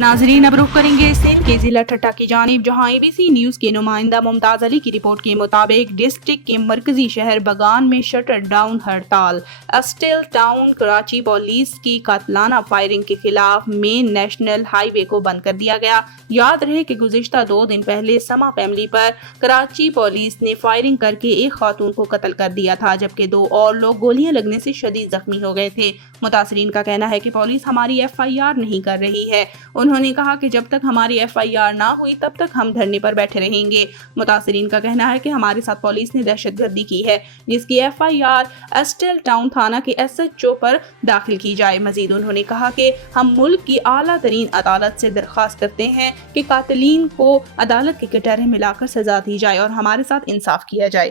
नाजरीन, अब रुख करेंगे सिंध के जिला ठट्टा की जानिब, जहां ABC न्यूज के नुमाइंदा मुमताज अली की रिपोर्ट के मुताबिक डिस्ट्रिक्ट के मरकजी शहर बगान में शटर डाउन हड़ताल। स्टील टाउन कराची पुलिस की कातलाना फायरिंग के खिलाफ मेन नेशनल हाईवे को बंद कर दिया गया। याद रहे कि गुज़िश्ता 2 दिन पहले समा फैमिली पर कराची पुलिस ने फायरिंग करके एक खातून को कत्ल कर दिया था, जबकि 2 और लोग गोलियां लगने से शदीद जख्मी हो गए थे। मुतासरीन का कहना है कि पुलिस हमारी FIR नहीं कर रही है। उन्होंने कहा कि जब तक हमारी FIR ना हुई तब तक हम धरने पर बैठे रहेंगे। मुतासरीन का कहना है कि हमारे साथ पुलिस ने दहशतगर्दी की है, जिसकी FIR स्टील टाउन थाना के SHO पर दाखिल की जाए। मजीद उन्होंने कहा कि हम मुल्क की आला तरीन अदालत से दरख्वास्त करते हैं कि कातिलीन को अदालत के कटहरे मिलाकर सजा दी जाए और हमारे साथ इंसाफ किया जाए।